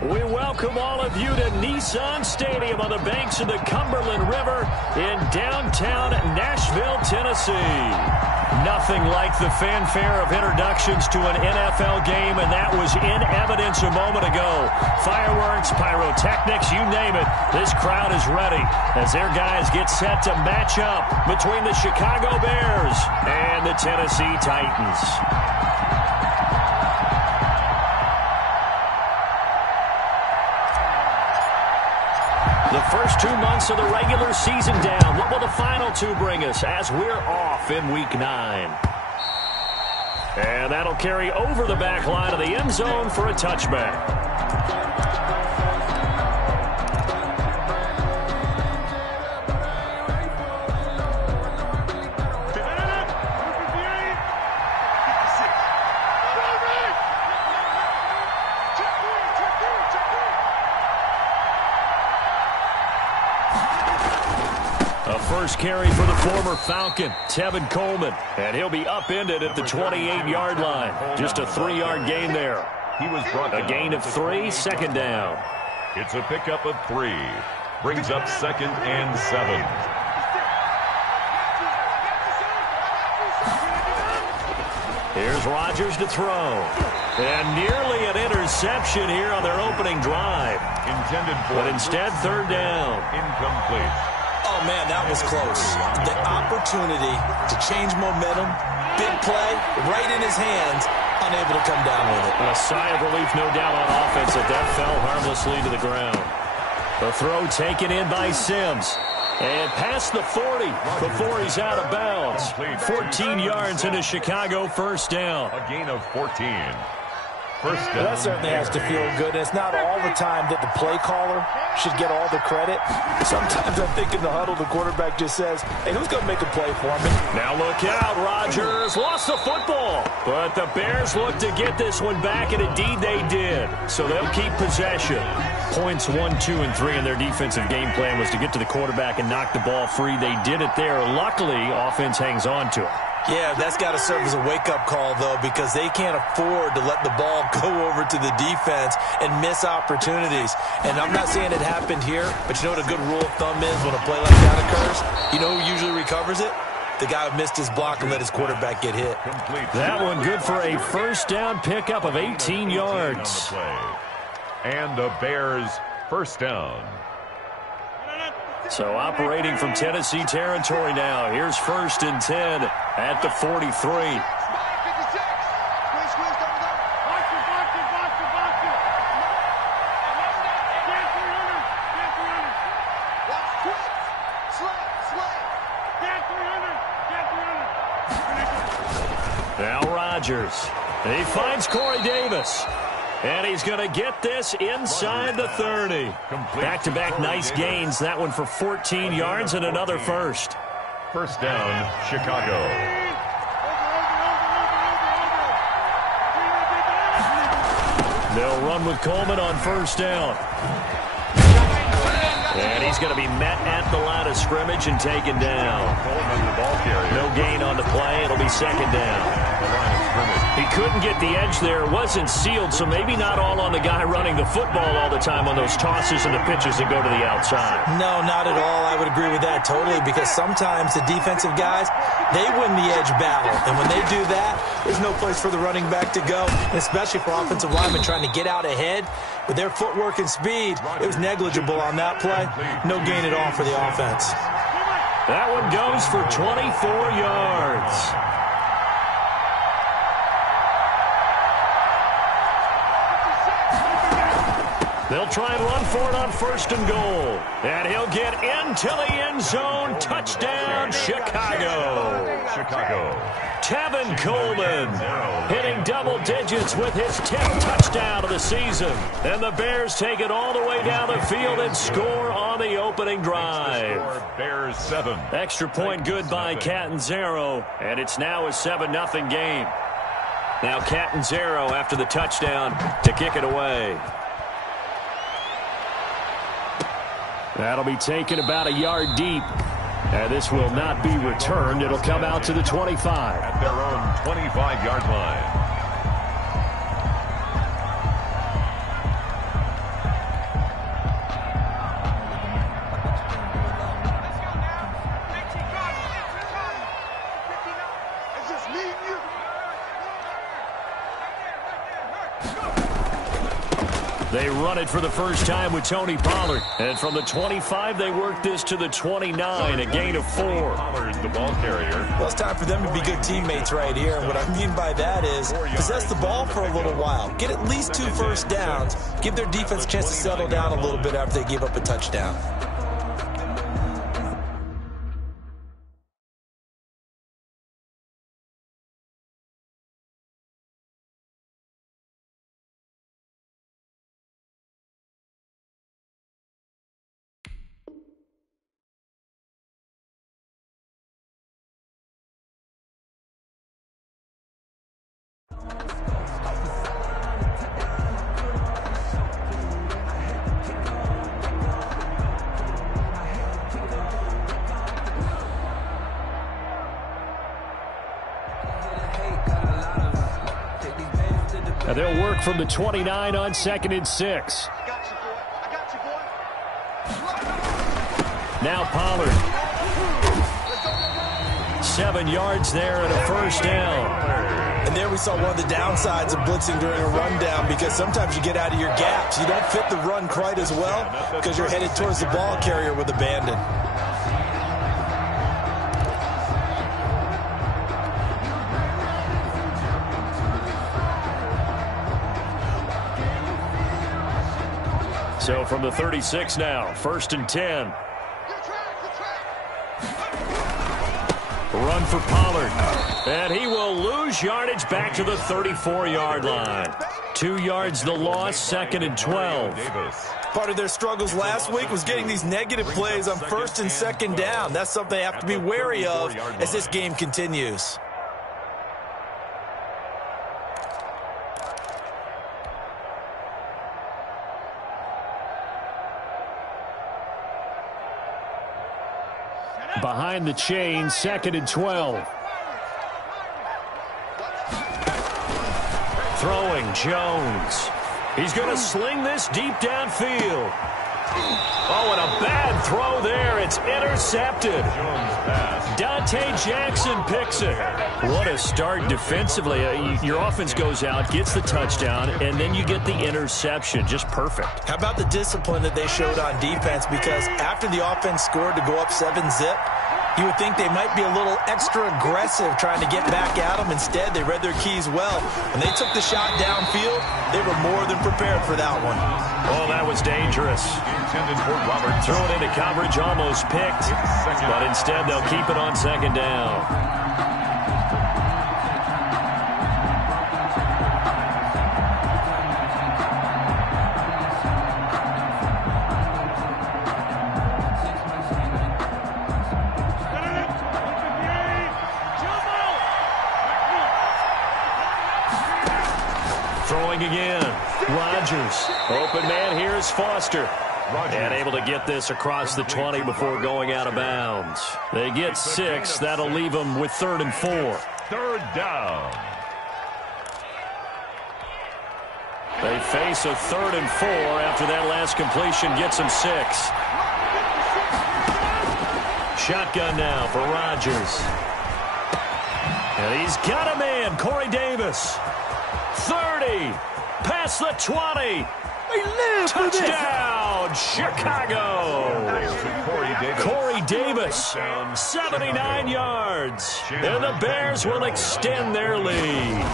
We welcome all of you to Nissan Stadium on the banks of the Cumberland River in downtown Nashville, Tennessee. Nothing like the fanfare of introductions to an NFL game, and that was in evidence a moment ago. Fireworks, pyrotechnics, you name it. This crowd is ready as their guys get set to match up between the Chicago Bears and the Tennessee Titans. The first 2 months of the regular season down. What will the final two bring us as we're off in Week 9? And that'll carry over the back line of the end zone for a touchback. First carry for the former Falcon, Tevin Coleman, and he'll be upended at the 28-yard line. Just a 3-yard gain there. He was brought a gain of 3, second down. It's a pickup of 3. Brings up 2nd and 7. Here's Rodgers to throw. And nearly an interception here on their opening drive. Intended for, but instead, third down. Incomplete. Oh, man, that was close. The opportunity to change momentum, big play, right in his hands, unable to come down with it. A sigh of relief, no doubt, on offense that fell harmlessly to the ground. The throw taken in by Sims. And past the 40 before he's out of bounds. 14 yards into Chicago, first down. A gain of 14. First down. That certainly has to feel good. It's not all the time that the play caller should get all the credit. Sometimes I think in the huddle, the quarterback just says, hey, who's going to make a play for me? Now look out, Rodgers lost the football. But the Bears look to get this one back, and indeed they did. So they'll keep possession. Points 1, 2, and 3 in their defensive game plan was to get to the quarterback and knock the ball free. They did it there. Luckily, offense hangs on to it. Yeah, that's got to serve as a wake-up call, though, because they can't afford to let the ball go over to the defense and miss opportunities. And I'm not saying it happened here, but you know what a good rule of thumb is when a play like that occurs? You know who usually recovers it? The guy who missed his block and let his quarterback get hit. That one good for a first down pickup of 18 yards. And the Bears first down. So operating from Tennessee territory now. Here's 1st and 10 at the 43. Now Rodgers. He finds Corey Davis. And he's going to get this inside the 30. Back-to-back nice gains. That one for 14 yards and another first. First down, Chicago. They'll run with Coleman on first down. And he's going to be met at the line of scrimmage and taken down. Coleman, the ball carrier. No gain on the play. It'll be second down. The line of scrimmage. He couldn't get the edge there. Wasn't sealed, so maybe not all on the guy running the football all the time on those tosses and the pitches that go to the outside. No, not at all. I would agree with that totally, because sometimes the defensive guys, they win the edge battle. And when they do that, there's no place for the running back to go, and especially for offensive linemen trying to get out ahead. With their footwork and speed, it was negligible on that play. No gain at all for the offense. That one goes for 24 yards. They'll try and run for it on 1st and goal. And he'll get into the end zone. Touchdown, Chicago. Tevin Coleman hitting double digits with his 10th touchdown of the season. And the Bears take it all the way down the field and score on the opening drive. Bears 7. Extra point good by Catanzaro. And it's now a 7-0 game. Now Catanzaro after the touchdown to kick it away. That'll be taken about a yard deep. And this will not be returned. It'll come out to the 25. At their own 25-yard line. They run it for the first time with Tony Pollard. And from the 25, they work this to the 29, a gain of 4. Pollard, the ball carrier. Well, it's time for them to be good teammates right here. And what I mean by that is possess the ball for a little while. Get at least 2 first downs. Give their defense a chance to settle down a little bit after they give up a touchdown. And they'll work from the 29 on 2nd and 6. Now Pollard. 7 yards there and a first down. And there we saw one of the downsides of blitzing during a rundown, because sometimes you get out of your gaps. You don't fit the run quite as well because you're headed towards the ball carrier with abandon. So from the 36 now, 1st and 10. Run for Pollard. And he will lose yardage back to the 34-yard line. 2 yards the loss, 2nd and 12. Part of their struggles last week was getting these negative plays on 1st and 2nd down. That's something they have to be wary of as this game continues. Behind the chain, 2nd and 12. Throwing, Jones. He's going to sling this deep downfield. Oh, and a bad throw there. It's intercepted. Dante Jackson picks it. What a start defensively. Your offense goes out, gets the touchdown, and then you get the interception. Just perfect. How about the discipline that they showed on defense? Because after the offense scored to go up 7-zip, you would think they might be a little extra aggressive trying to get back at them. Instead, they read their keys well. When they took the shot downfield, they were more than prepared for that one. Oh, that was dangerous. Throw it into coverage, almost picked. But instead, they'll keep it on 2nd down. Throwing again. Rodgers. Open man here is Foster. And able to get this across the 20 before going out of bounds. They get 6. That'll leave them with 3rd and 4. 3rd down. They face a 3rd and 4 after that last completion gets them 6. Shotgun now for Rodgers. And he's got a man, Corey Davis. 30, past the 20. Touchdown, Chicago. Corey Davis, 79 yards. And the Bears will extend their lead.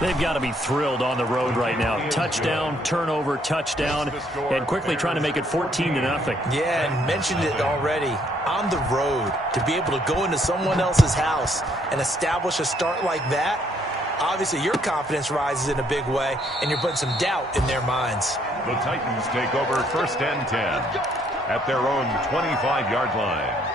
They've got to be thrilled on the road right now. Touchdown, turnover, touchdown, and quickly trying to make it 14-0. Yeah, and mentioned it already. On the road, to be able to go into someone else's house and establish a start like that, obviously your confidence rises in a big way, and you're putting some doubt in their minds. The Titans take over 1st and 10 at their own 25-yard line.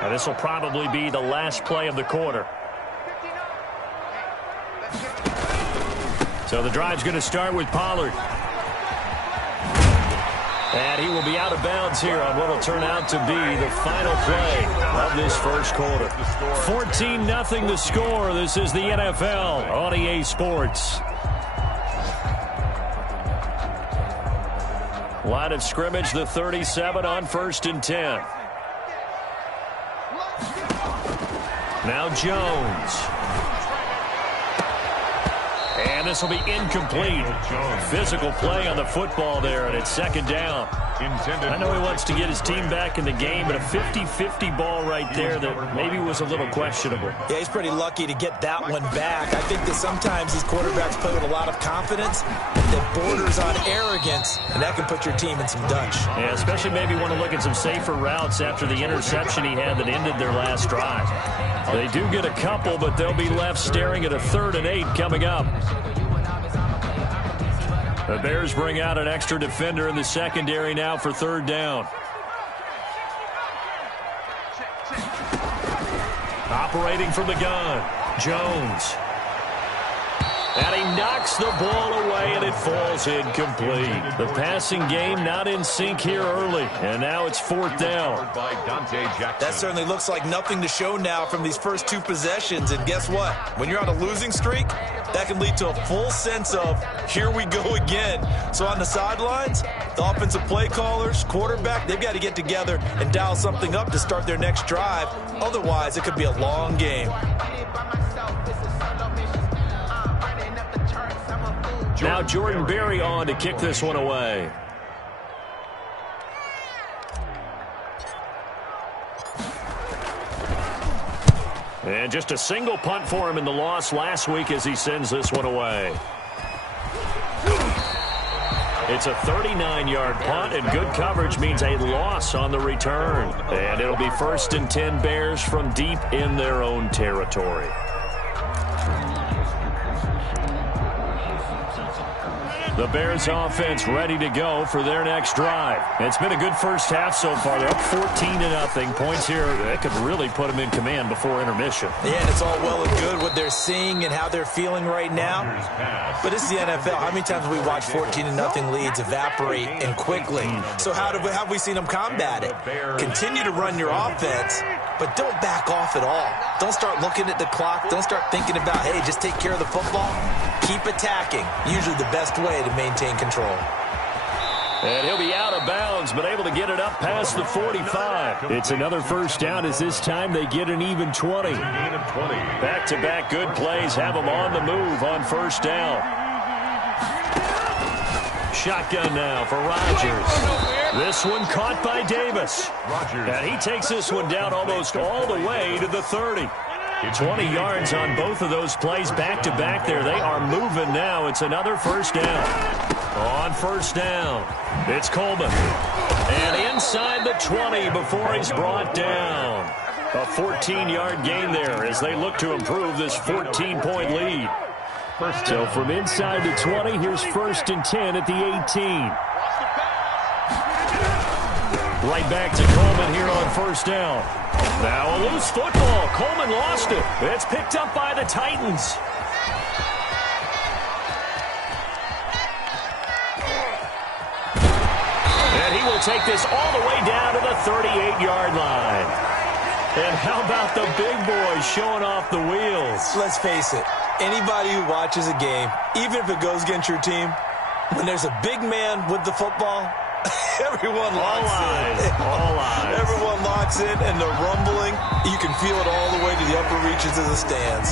Now, this will probably be the last play of the quarter. So the drive's going to start with Pollard. And he will be out of bounds here on what will turn out to be the final play of this first quarter. 14-0 the score. This is the NFL on EA Sports. Line of scrimmage, the 37 on 1st and 10. Now Jones. And this will be incomplete. Physical play on the football there, and it's 2nd down. I know he wants to get his team back in the game, but a 50-50 ball right there that maybe was a little questionable. Yeah, he's pretty lucky to get that one back. I think that sometimes these quarterbacks play with a lot of confidence that borders on arrogance, and that can put your team in some Dutch. Yeah, especially maybe want to look at some safer routes after the interception he had that ended their last drive. They do get a couple, but they'll be left staring at a 3rd and 8 coming up. The Bears bring out an extra defender in the secondary now for 3rd down. Operating from the gun, Jones. And he knocks the ball away, and it falls incomplete. The passing game not in sync here early, and now it's 4th down. That certainly looks like nothing to show now from these first 2 possessions, and guess what? When you're on a losing streak, that can lead to a full sense of, here we go again. So on the sidelines, the offensive play callers, quarterback, they've got to get together and dial something up to start their next drive. Otherwise, it could be a long game. Now Jordan Berry on to kick this one away. And just a single punt for him in the loss last week as he sends this one away. It's a 39-yard punt, and good coverage means a loss on the return. And it'll be 1st and 10 Bears from deep in their own territory. The Bears offense ready to go for their next drive. It's been a good first half so far. They're up 14-0. Points here that could really put them in command before intermission. Yeah, and it's all well and good what they're seeing and how they're feeling right now. But this is the NFL. How many times have we watched 14-0 leads evaporate and quickly? So how have we seen them combat it? Continue to run your offense, but don't back off at all. Don't start looking at the clock. Don't start thinking about, hey, just take care of the football. Keep attacking. Usually the best way to maintain control. And he'll be out of bounds, but able to get it up past the 45. It's another 1st down as this time they get an even 20. Back-to-back good plays have them on the move on 1st down. Shotgun now for Rodgers. This one caught by Davis. And he takes this one down almost all the way to the 30. 20 yards on both of those plays back-to-back there. They are moving now. It's another 1st down. On 1st down, it's Coleman. And inside the 20 before he's brought down. A 14-yard gain there as they look to improve this 14-point lead. So from inside the 20, here's 1st and 10 at the 18. Right back to Coleman here on 1st down. Now a loose football. Coleman lost it. It's picked up by the Titans. And he will take this all the way down to the 38-yard line. And how about the big boy showing off the wheels? Let's face it. Anybody who watches a game, even if it goes against your team, when there's a big man with the football, everyone locks in. All eyes. Everyone locks in, and the rumbling, you can feel it all the way to the upper reaches of the stands.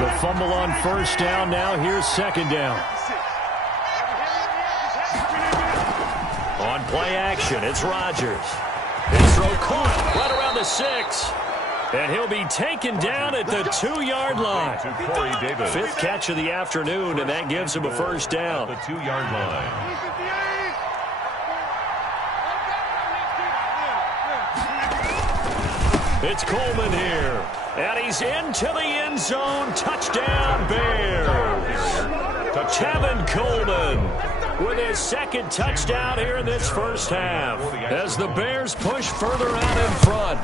The fumble on 1st down. Now here's 2nd down. On play action, it's Rodgers. His throw caught right around the 6. And he'll be taken down at the 2-yard line. 5th catch of the afternoon, and that gives him a 1st down. The 2-yard line. It's Coleman here. And he's into the end zone. Touchdown, Bears. Tevin Coleman with his 2nd touchdown here in this first half as the Bears push further out in front.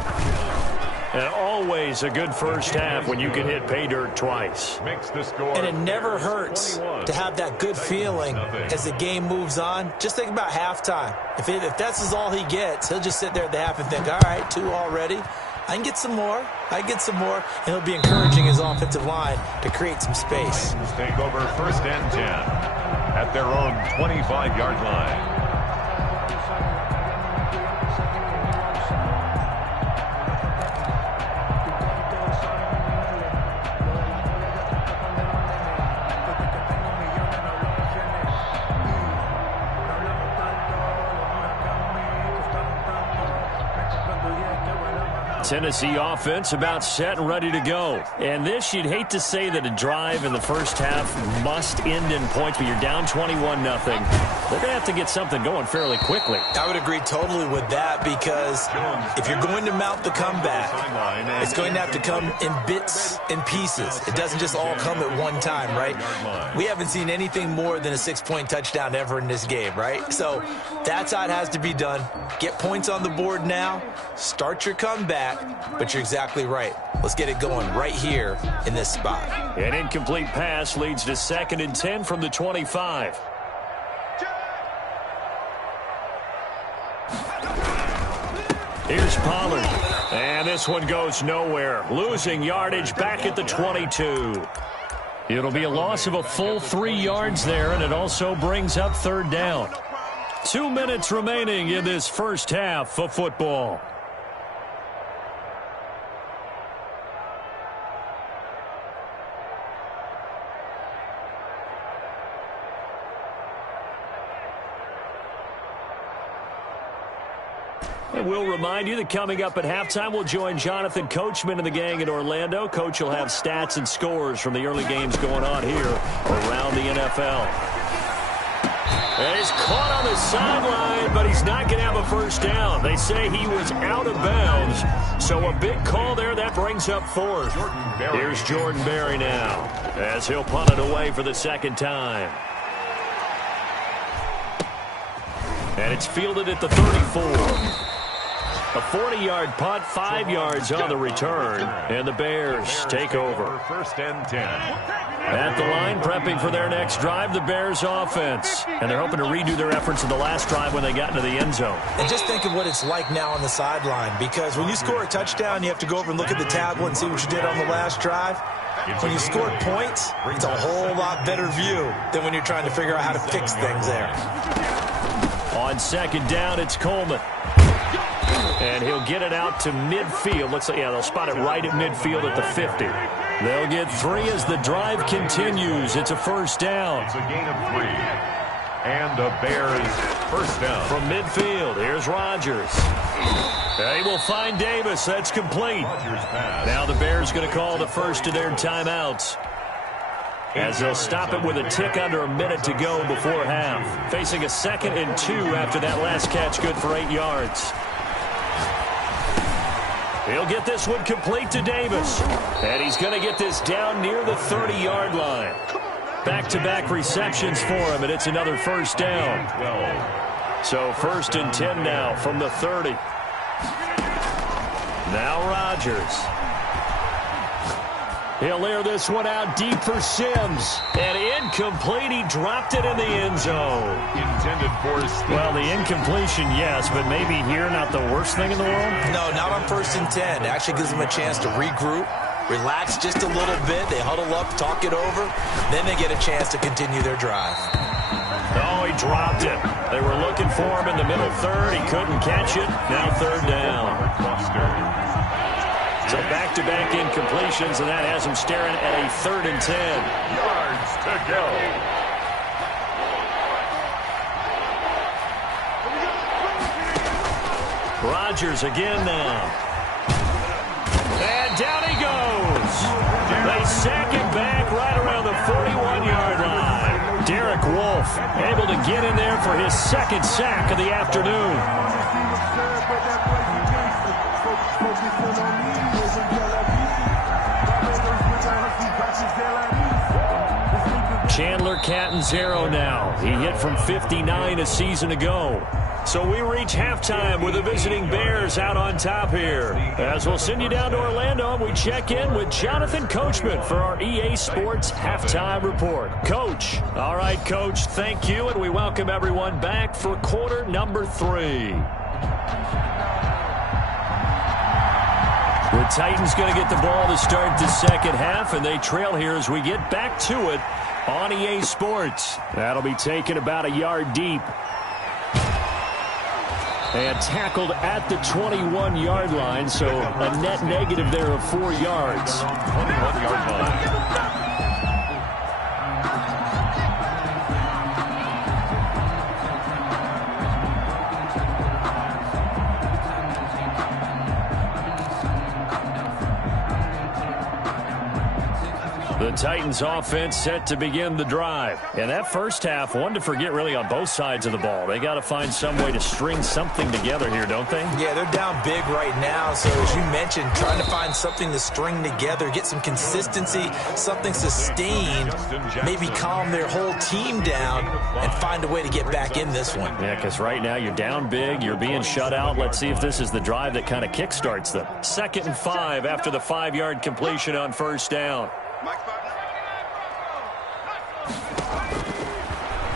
And always a good first half when you can hit pay dirt twice. Makes the score. And it never hurts to have that good feeling as the game moves on. Just think about halftime. If that's all he gets, he'll just sit there at the half and think, all right, 2 already. I can get some more. I can get some more. And he'll be encouraging his offensive line to create some space. Take over first and 10 at their own 25-yard line. Tennessee offense about set and ready to go. And this, you'd hate to say that a drive in the first half must end in points, but you're down 21-0. They're going to have to get something going fairly quickly. I would agree totally with that because if you're going to mount the comeback, it's going to have to come in bits and pieces. It doesn't just all come at one time, right? We haven't seen anything more than a 6-point touchdown ever in this game, right? So that's how it has to be done. Get points on the board now. Start your comeback. But you're exactly right. Let's get it going right here in this spot. An incomplete pass leads to 2nd and 10 from the 25. Here's Pollard. And this one goes nowhere. Losing yardage back at the 22. It'll be a loss of a full 3 yards there, and it also brings up 3rd down. 2 minutes remaining in this first half of football. And we'll remind you that coming up at halftime, we'll join Jonathan Coachman and the gang in Orlando. Coach will have stats and scores from the early games going on here around the NFL. And he's caught on the sideline, but he's not going to have a first down. They say he was out of bounds. So a big call there. That brings up 4th. Here's Jordan Berry now as he'll punt it away for the 2nd time. And it's fielded at the 34. A 40-yard punt, 5 yards on the return, and the Bears take over. First and 10. At the line, prepping for their next drive, the Bears offense. And they're hoping to redo their efforts in the last drive when they got into the end zone. And just think of what it's like now on the sideline, because when you score a touchdown, you have to go over and look at the tablet and see what you did on the last drive. When you scored points, it's a whole lot better view than when you're trying to figure out how to fix things there. On 2nd down, it's Coleman. And he'll get it out to midfield. Looks like, yeah, they'll spot it right at midfield at the 50. They'll get 3 as the drive continues. It's a first down. It's a gain of 3. And the Bears first down. From midfield, here's Rodgers. They will find Davis. That's complete. Now the Bears going to call the first of their timeouts, as they'll stop it with a tick under a minute to go before half. Facing a 2nd and 2 after that last catch, good for 8 yards. He'll get this one complete to Davis. And he's going to get this down near the 30-yard line. Back-to-back receptions for him, and it's another first down. So 1st and 10 now from the 30. Now Rodgers. He'll air this one out deep for Sims. And incomplete. He dropped it in the end zone. Intended for Steve. Well, the incompletion, yes, but maybe here not the worst thing in the world? No, not on 1st and 10. It actually gives them a chance to regroup, relax just a little bit. They huddle up, talk it over. Then they get a chance to continue their drive. Oh, he dropped it. They were looking for him in the middle 3rd. He couldn't catch it. Now 3rd down. So back-to-back incompletions, and that has him staring at a 3rd and 10. Yards to go. Rodgers again now. And down he goes. They sack him back right around the 41-yard line. Derek Wolfe able to get in there for his 2nd sack of the afternoon. Chandler Catanzaro now. He hit from 59 a season ago. So we reach halftime with the visiting Bears out on top here. As we'll send you down to Orlando, and we check in with Jonathan Coachman for our EA Sports Halftime Report. Coach. All right, Coach, thank you, and we welcome everyone back for quarter number 3. The Titans going to get the ball to start the second half, and they trail here as we get back to it on EA Sports. That'll be taken about a yard deep. And tackled at the 21-yard line, so a net negative there of 4 yards. 21-yard line. The Titans offense set to begin the drive. And that first half, one to forget really on both sides of the ball. They got to find some way to string something together here, don't they? Yeah, they're down big right now. So as you mentioned, trying to find something to string together, get some consistency, something sustained, maybe calm their whole team down and find a way to get back in this one. Yeah, because right now you're down big, you're being shut out. Let's see if this is the drive that kind of kickstarts them. 2nd and 5 after the 5-yard completion on first down.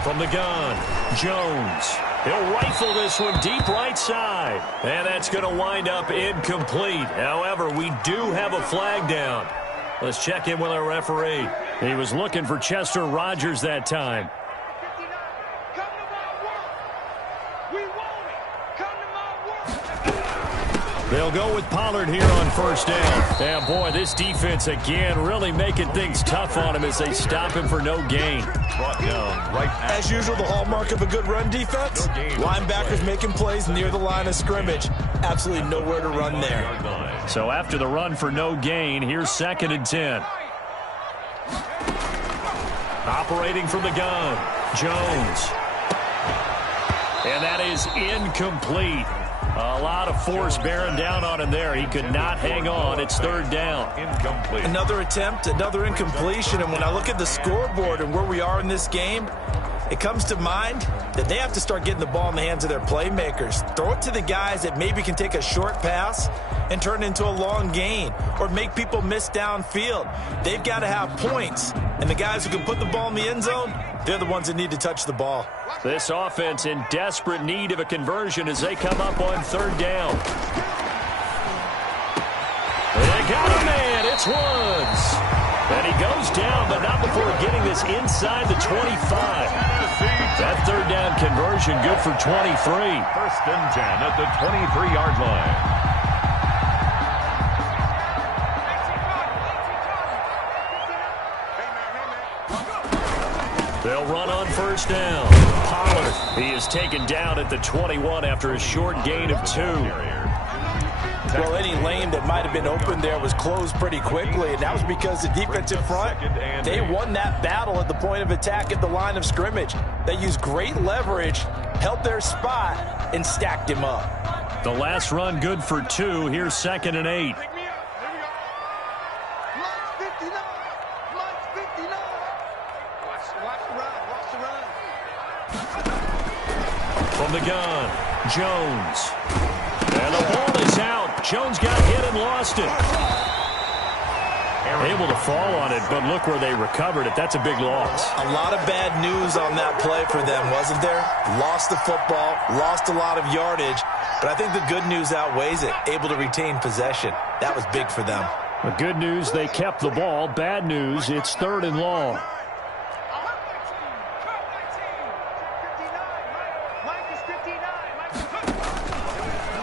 From the gun, Jones. He'll rifle this one deep right side. And that's going to wind up incomplete. However, we do have a flag down. Let's check in with our referee. He was looking for Chester Rogers that time. They'll go with Pollard here on first down. And boy, this defense again really making things tough on him as they stop him for no gain. Brought down right as usual, the hallmark of a good run defense. Linebackers making plays near the line of scrimmage. Absolutely nowhere to run there. So after the run for no gain, here's 2nd and 10. Operating from the gun, Jones. And that is incomplete. A lot of force bearing down on him there. He could not hang on. It's 3rd down. Incomplete. Another attempt, another incompletion. And when I look at the scoreboard and where we are in this game, it comes to mind that they have to start getting the ball in the hands of their playmakers. Throw it to the guys that maybe can take a short pass and turn it into a long gain or make people miss downfield. They've got to have points. And the guys who can put the ball in the end zone, they're the ones that need to touch the ball. This offense in desperate need of a conversion as they come up on 3rd down. They got a man. It's Woods. And he goes down, but not before getting this inside the 25. That 3rd down conversion good for 23. 1st and 10 at the 23-yard line. They'll run on first down. Pollard, he is taken down at the 21 after a short gain of 2. Well, any lane that might have been open there was closed pretty quickly, and that was because the defensive front, they won that battle at the point of attack at the line of scrimmage. They used great leverage, held their spot, and stacked him up. The last run good for 2. Here's 2nd and 8. From the gun, Jones. And the ball is out. Jones got hit and lost it. Able to fall on it, but look where they recovered it. That's a big loss. A lot of bad news on that play for them, wasn't there? Lost the football, lost a lot of yardage, but I think the good news outweighs it. Able to retain possession. That was big for them. The good news, they kept the ball. Bad news, it's 3rd and long.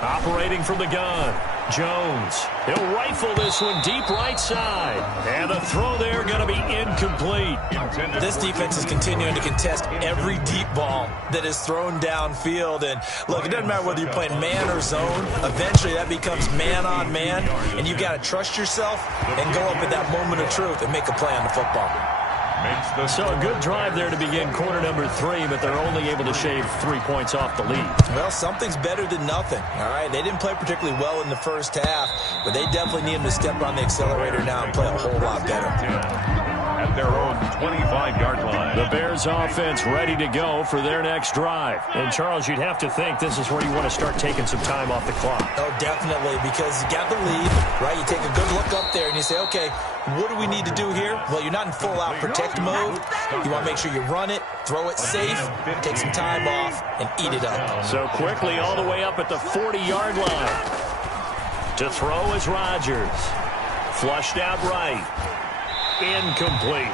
Operating from the gun, Jones. He'll rifle this one deep right side. And the throw there going to be incomplete. This defense is continuing to contest every deep ball that is thrown downfield. And look, it doesn't matter whether you're playing man or zone. Eventually that becomes man on man. And you've got to trust yourself and go up at that moment of truth and make a play on the football. So a good drive there to begin quarter number 3, but they're only able to shave 3 points off the lead. Well, something's better than nothing, all right? They didn't play particularly well in the first half, but they definitely need them to step on the accelerator now and play a whole lot better. at their own 25-yard line. The Bears offense ready to go for their next drive. And, Charles, you'd have to think this is where you want to start taking some time off the clock. Oh, definitely, because you got the lead, right? You take a good look up there and you say, okay, what do we need to do here? Well, you're not in full-out protect mode. You want to make sure you run it, throw it safe, take some time off, and eat it up. So quickly all the way up at the 40-yard line. To throw is Rodgers. Flushed out right. Incomplete.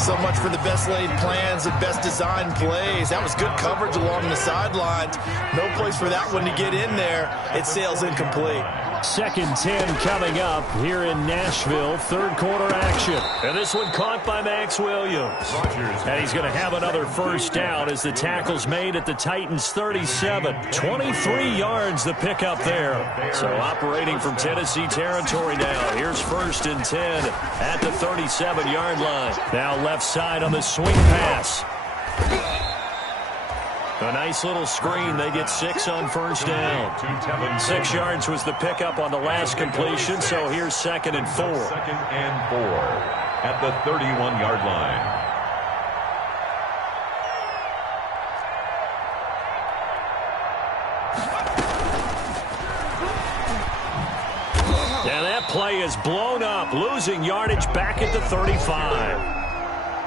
So much for the best laid plans and best designed plays. That was good coverage along the sidelines. No place for that one to get in there. It sails incomplete. 2nd and 10 coming up here in Nashville. Third quarter action. And this one caught by Max Williams. And he's going to have another first down as the tackle's made at the Titans' 37. 23 yards the pickup there. So operating from Tennessee territory now. Here's 1st and 10 at the 37-yard line. Now left side on the swing pass. A nice little screen. They get 6 on first down. 6 yards was the pickup on the last completion, so here's 2nd and 4. 2nd and 4 at the 31-yard line. And that play is blown up, losing yardage back at the 35.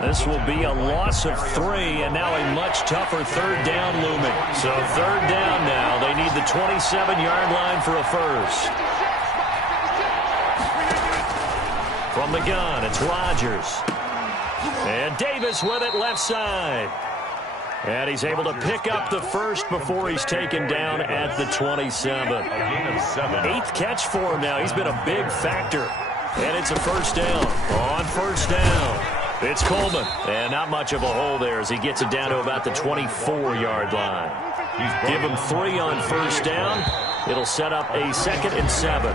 This will be a loss of 3, and now a much tougher third down looming. So third down now. They need the 27-yard line for a first. From the gun, it's Rodgers. And Davis with it left side. And he's able to pick up the first before he's taken down at the 27. A gain of 7. 8th catch for him now. He's been a big factor. And it's a first down. On first down, it's Coleman. And not much of a hole there as he gets it down to about the 24-yard line. Give him 3 on first down. It'll set up a 2nd and 7.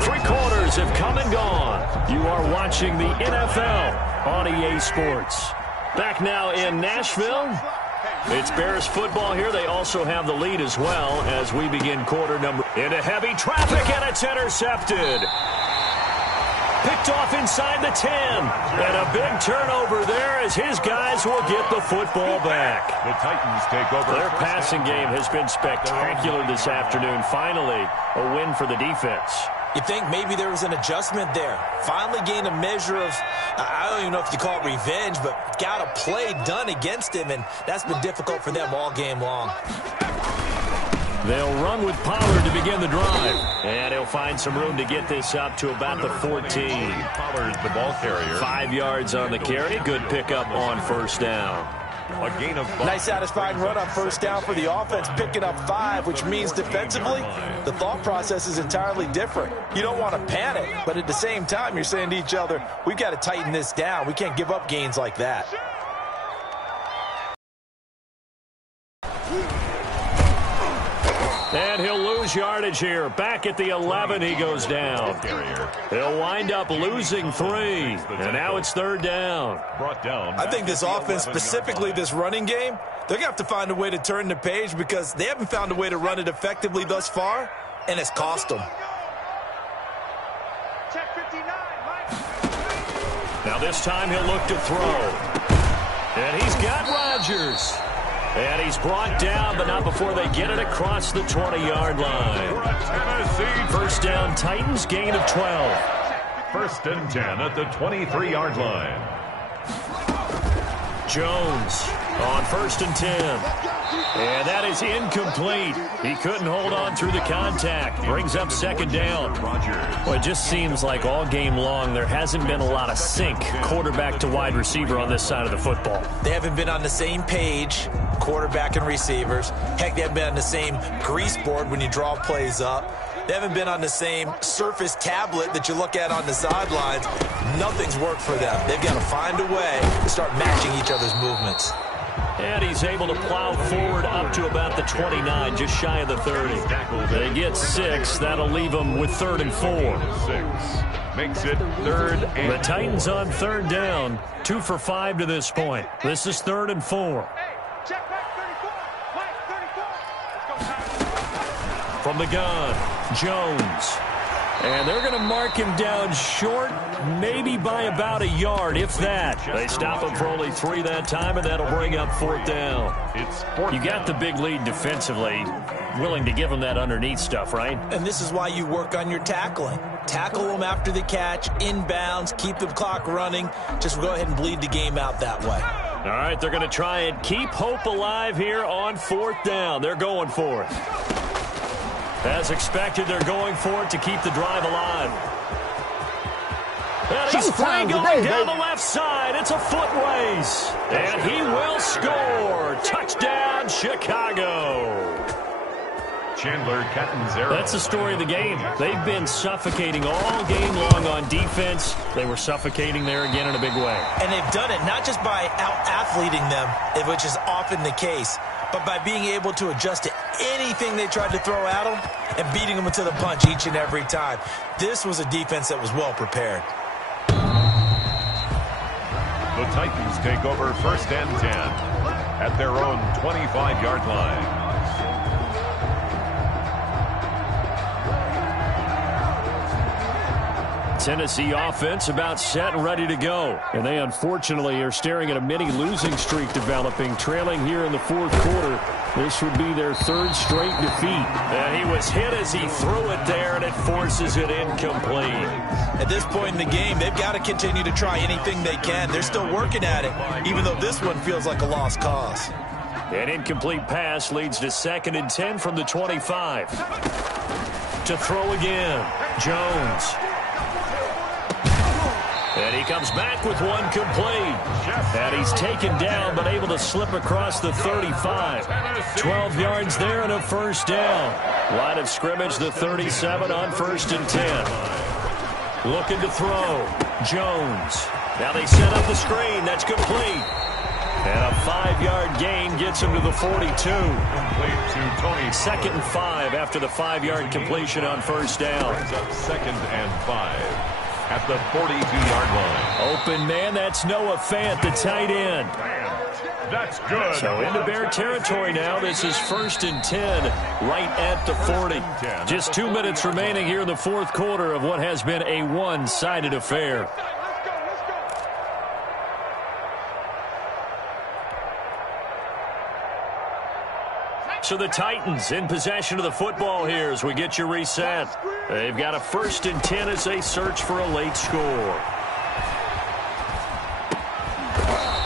3 quarters have come and gone. You are watching the NFL on EA Sports. Back now in Nashville. It's Bears football here. They also have the lead as well as we begin quarter number. Into heavy traffic, and it's intercepted. Picked off inside the 10. And a big turnover there as his guys will get the football back. The Titans take over. Their passing game has been spectacular this afternoon. Finally, a win for the defense. You think maybe there was an adjustment there. Finally gained a measure of, I don't even know if you call it revenge, but got a play done against him, and that's been difficult for them all game long. They'll run with Pollard to begin the drive. And he'll find some room to get this up to about the 14. Pollard, the ball carrier. 5 yards on the carry. Good pickup on first down. A gain of 5. Nice satisfying run on first down for the offense, picking up 5, which means defensively, the thought process is entirely different. You don't want to panic, but at the same time, you're saying to each other, we've got to tighten this down. We can't give up gains like that. And he'll lose yardage here. Back at the 11, he goes down. He'll wind up losing 3. And now it's third down. Brought down. I think this offense, specifically this running game, they're going to have to find a way to turn the page because they haven't found a way to run it effectively thus far, and it's cost them. Now this time he'll look to throw. And he's got Rodgers. And he's brought down, but not before they get it across the 20-yard line. First down, Titans, gain of 12. 1st and 10 at the 23-yard line. Jones on 1st and 10. And that is incomplete. He couldn't hold on through the contact. Brings up 2nd down. Well, it just seems like all game long there hasn't been a lot of sync quarterback to wide receiver on this side of the football. They haven't been on the same page, quarterback and receivers. Heck, they haven't been on the same grease board when you draw plays up. They haven't been on the same Surface tablet that you look at on the sidelines. Nothing's worked for them. They've got to find a way to start matching each other's movements. And he's able to plow forward up to about the 29, just shy of the 30. They get 6. That'll leave them with 3rd and 4. 6 makes it 3rd and The Titans on 3rd down, 2 for 5 to this point. This is 3rd and 4. From the gun, Jones. And they're going to mark him down short, maybe by about a yard, if that. They stop him for only 3 that time, and that'll bring up 4th down. You got the big lead defensively. Willing to give them that underneath stuff, right? And this is why you work on your tackling. Tackle them after the catch, inbounds, keep the clock running. Just go ahead and bleed the game out that way. All right, they're going to try and keep hope alive here on 4th down. They're going for it. As expected, they're going for it to keep the drive alive. And he's free going down the left side. It's a foot race. And he will score. Touchdown, Chicago. Chandler Catanzaro. That's the story of the game. They've been suffocating all game long on defense. They were suffocating there again in a big way. And they've done it not just by out-athleting them, which is often the case, but by being able to adjust to anything they tried to throw at them and beating them to the punch each and every time. This was a defense that was well prepared. The Titans take over 1st and 10 at their own 25-yard line. Tennessee offense about set and ready to go. And they unfortunately are staring at a mini losing streak developing, trailing here in the 4th quarter. This would be their 3rd straight defeat. And he was hit as he threw it there, and it forces it incomplete. At this point in the game, they've got to continue to try anything they can. They're still working at it, even though this one feels like a lost cause. An incomplete pass leads to 2nd and 10 from the 25. To throw again, Jones. And he comes back with one complete. And he's taken down, but able to slip across the 35. 12 yards there and a 1st down. Line of scrimmage, the 37 on 1st and 10. Looking to throw. Jones. Now they set up the screen. That's complete. And a 5-yard gain gets him to the 42. 2nd and 5 after the 5-yard completion on 1st down. 2nd and 5. At the 42-yard line. Open man, that's Noah Fant, the tight end. That's good. So into Bear territory now. This is 1st and 10, right at the 40. Just 2 minutes remaining here in the 4th quarter of what has been a one-sided affair. So the Titans in possession of the football here as we get you reset. They've got a 1st and 10 as they search for a late score.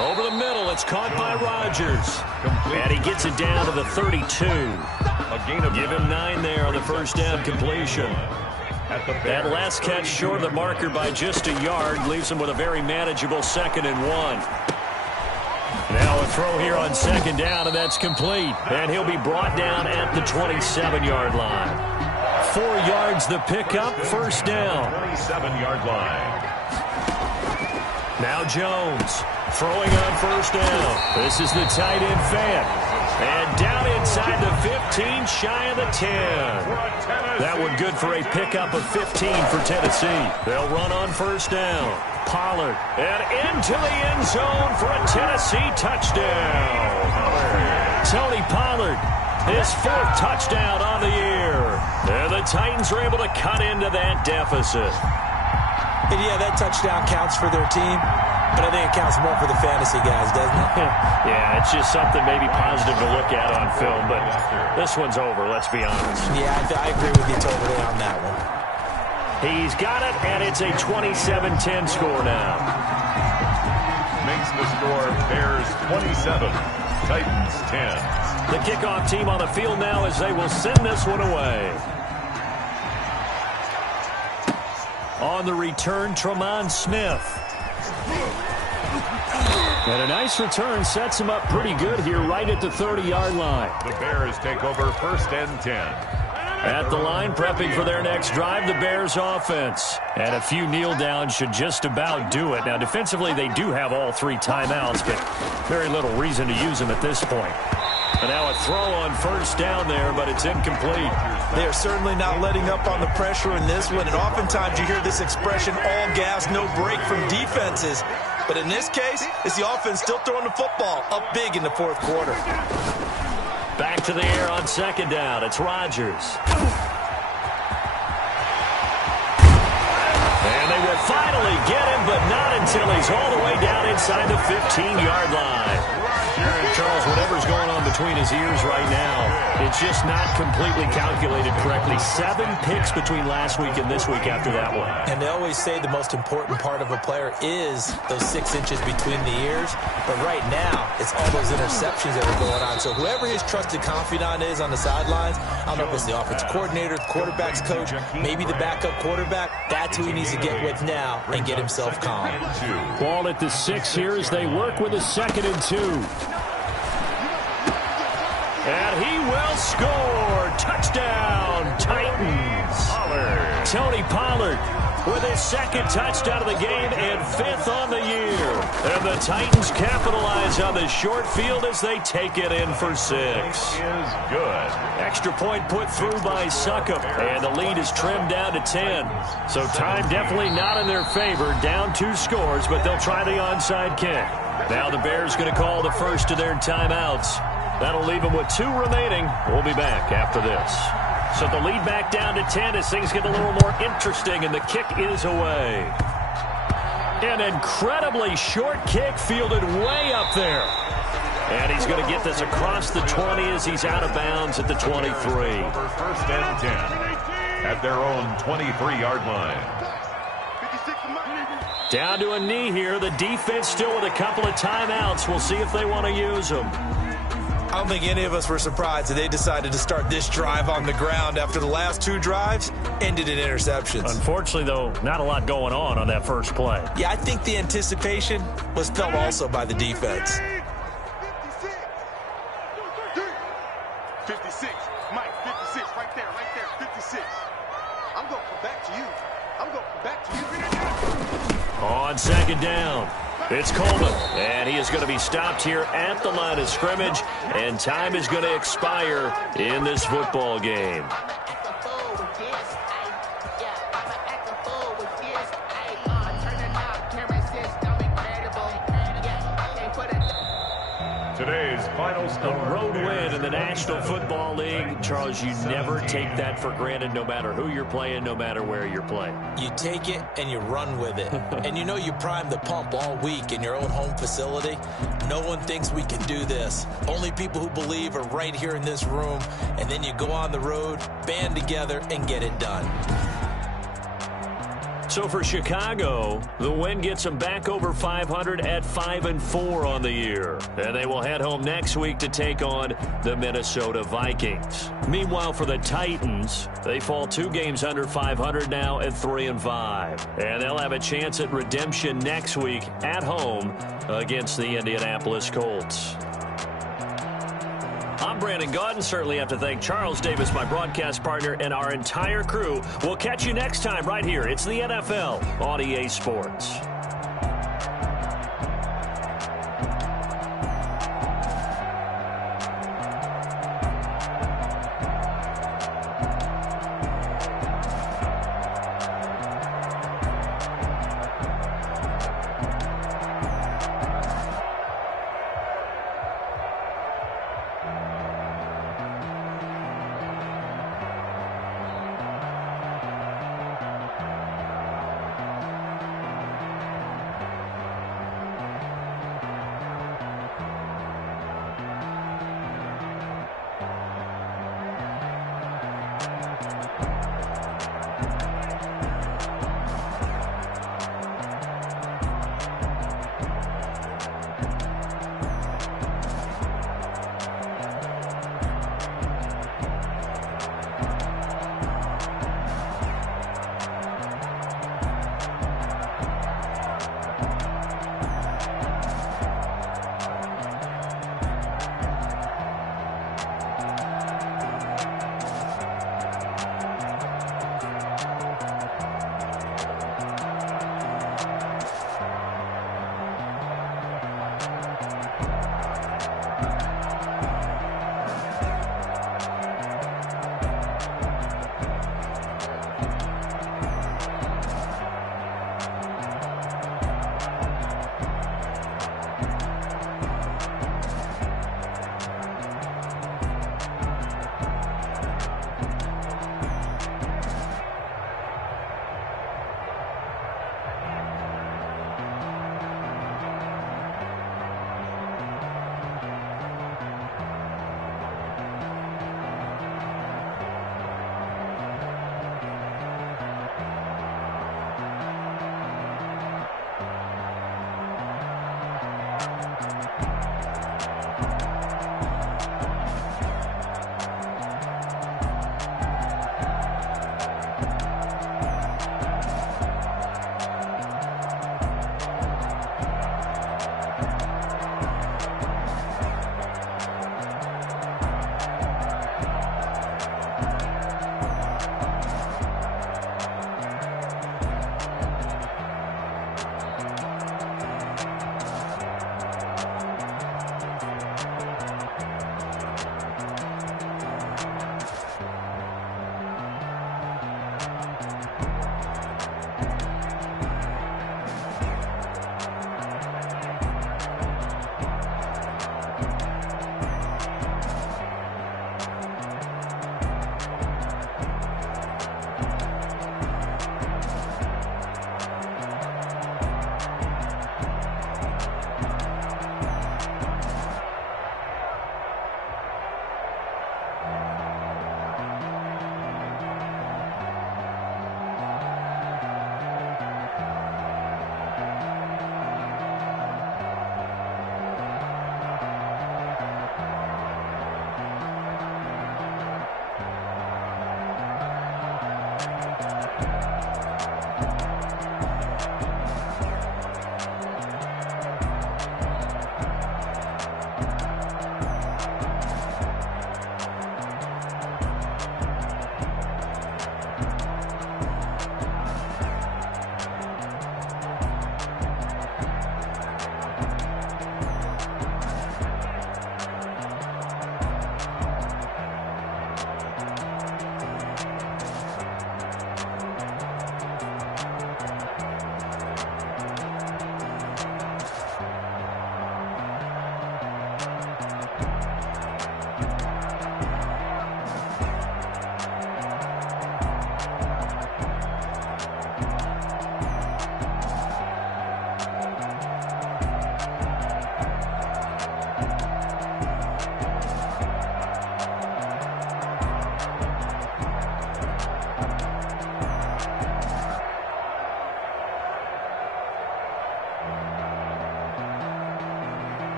Over the middle, it's caught by Rodgers. And he gets it down to the 32. Give him 9 there on the 1st down completion. That last catch short of the marker by just a yard leaves him with a very manageable 2nd and 1. Now a throw here on 2nd down, and that's complete. And he'll be brought down at the 27-yard line. 4 yards the pickup, 1st down. 27-yard line. Now Jones throwing on 1st down. This is the tight end Fant. And down inside the 15, shy of the 10. That one good for a pickup of 15 for Tennessee. They'll run on 1st down. Pollard, and into the end zone for a Tennessee touchdown. Tony Pollard, his 4th touchdown on the year. And the Titans are able to cut into that deficit. And yeah, that touchdown counts for their team, but I think it counts more for the fantasy guys, doesn't it? Yeah, it's just something maybe positive to look at on film, but this one's over, let's be honest. Yeah, I agree with you totally on that one. He's got it, and it's a 27-10 score now. Makes the score Bears 27, Titans 10. The kickoff team on the field now as they will send this one away. On the return, Tremont Smith. And a nice return sets him up pretty good here right at the 30-yard line. The Bears take over 1st and 10. At the line, prepping for their next drive, the Bears offense. And a few kneel downs should just about do it. Now, defensively, they do have all 3 timeouts, but very little reason to use them at this point. And now a throw on 1st down there, but it's incomplete. They are certainly not letting up on the pressure in this one, and oftentimes you hear this expression, all gas, no break from defenses. But in this case, it's the offense still throwing the football up big in the 4th quarter. Back to the air on 2nd down. It's Rodgers. inside the 15-yard line. Charles, whatever's going on between his ears right now, it's just not completely calculated correctly. 7 picks between last week and this week after that one. And they always say the most important part of a player is those 6 inches between the ears. But right now, it's all those interceptions that are going on. So whoever his trusted confidant is on the sidelines, I don't know if it's the offensive coordinator, the quarterback's coach, maybe the backup quarterback, that's who he needs to get with now and get himself calm. Ball at the 6 here as they work with a 2nd and 2. And he will score. Touchdown, Titans. Tony Pollard with his 2nd touchdown of the game and 5th on the year. And the Titans capitalize on the short field as they take it in for 6. Is good. Extra point put through by Succop, and the lead is trimmed down to 10. So time definitely not in their favor. Down 2 scores, but they'll try the onside kick. Now the Bears going to call the first of their timeouts. That'll leave them with 2 remaining. We'll be back after this. So the lead back down to 10 as things get a little more interesting, and the kick is away. An incredibly short kick fielded way up there. And he's going to get this across the 20 as he's out of bounds at the 23. Over 1st and 10 at their own 23-yard line. Down to a knee here. The defense still with a couple of timeouts. We'll see if they want to use them. I don't think any of us were surprised that they decided to start this drive on the ground after the last 2 drives ended in interceptions. Unfortunately, though, not a lot going on that first play. Yeah, I think the anticipation was felt also by the defense. 56, Mike, 56, right there, 56. I'm going to come back to you. On 2nd down, it's Coleman, and he is going to be stopped here at the line of scrimmage, and time is going to expire in this football game. Today's final score. A road win in the National Football League. Charles, you never take that for granted no matter who you're playing, no matter where you're playing. You take it and you run with it. And you know you prime the pump all week in your own home facility. No one thinks we can do this. Only people who believe are right here in this room. And then you go on the road, band together, and get it done. So for Chicago, the win gets them back over 500 at 5-4 on the year. And they will head home next week to take on the Minnesota Vikings. Meanwhile, for the Titans, they fall 2 games under 500 now at 3-5. And they'll have a chance at redemption next week at home against the Indianapolis Colts. I'm Brandon Gaudin. Certainly have to thank Charles Davis, my broadcast partner, and our entire crew. We'll catch you next time right here. It's the NFL on EA Sports.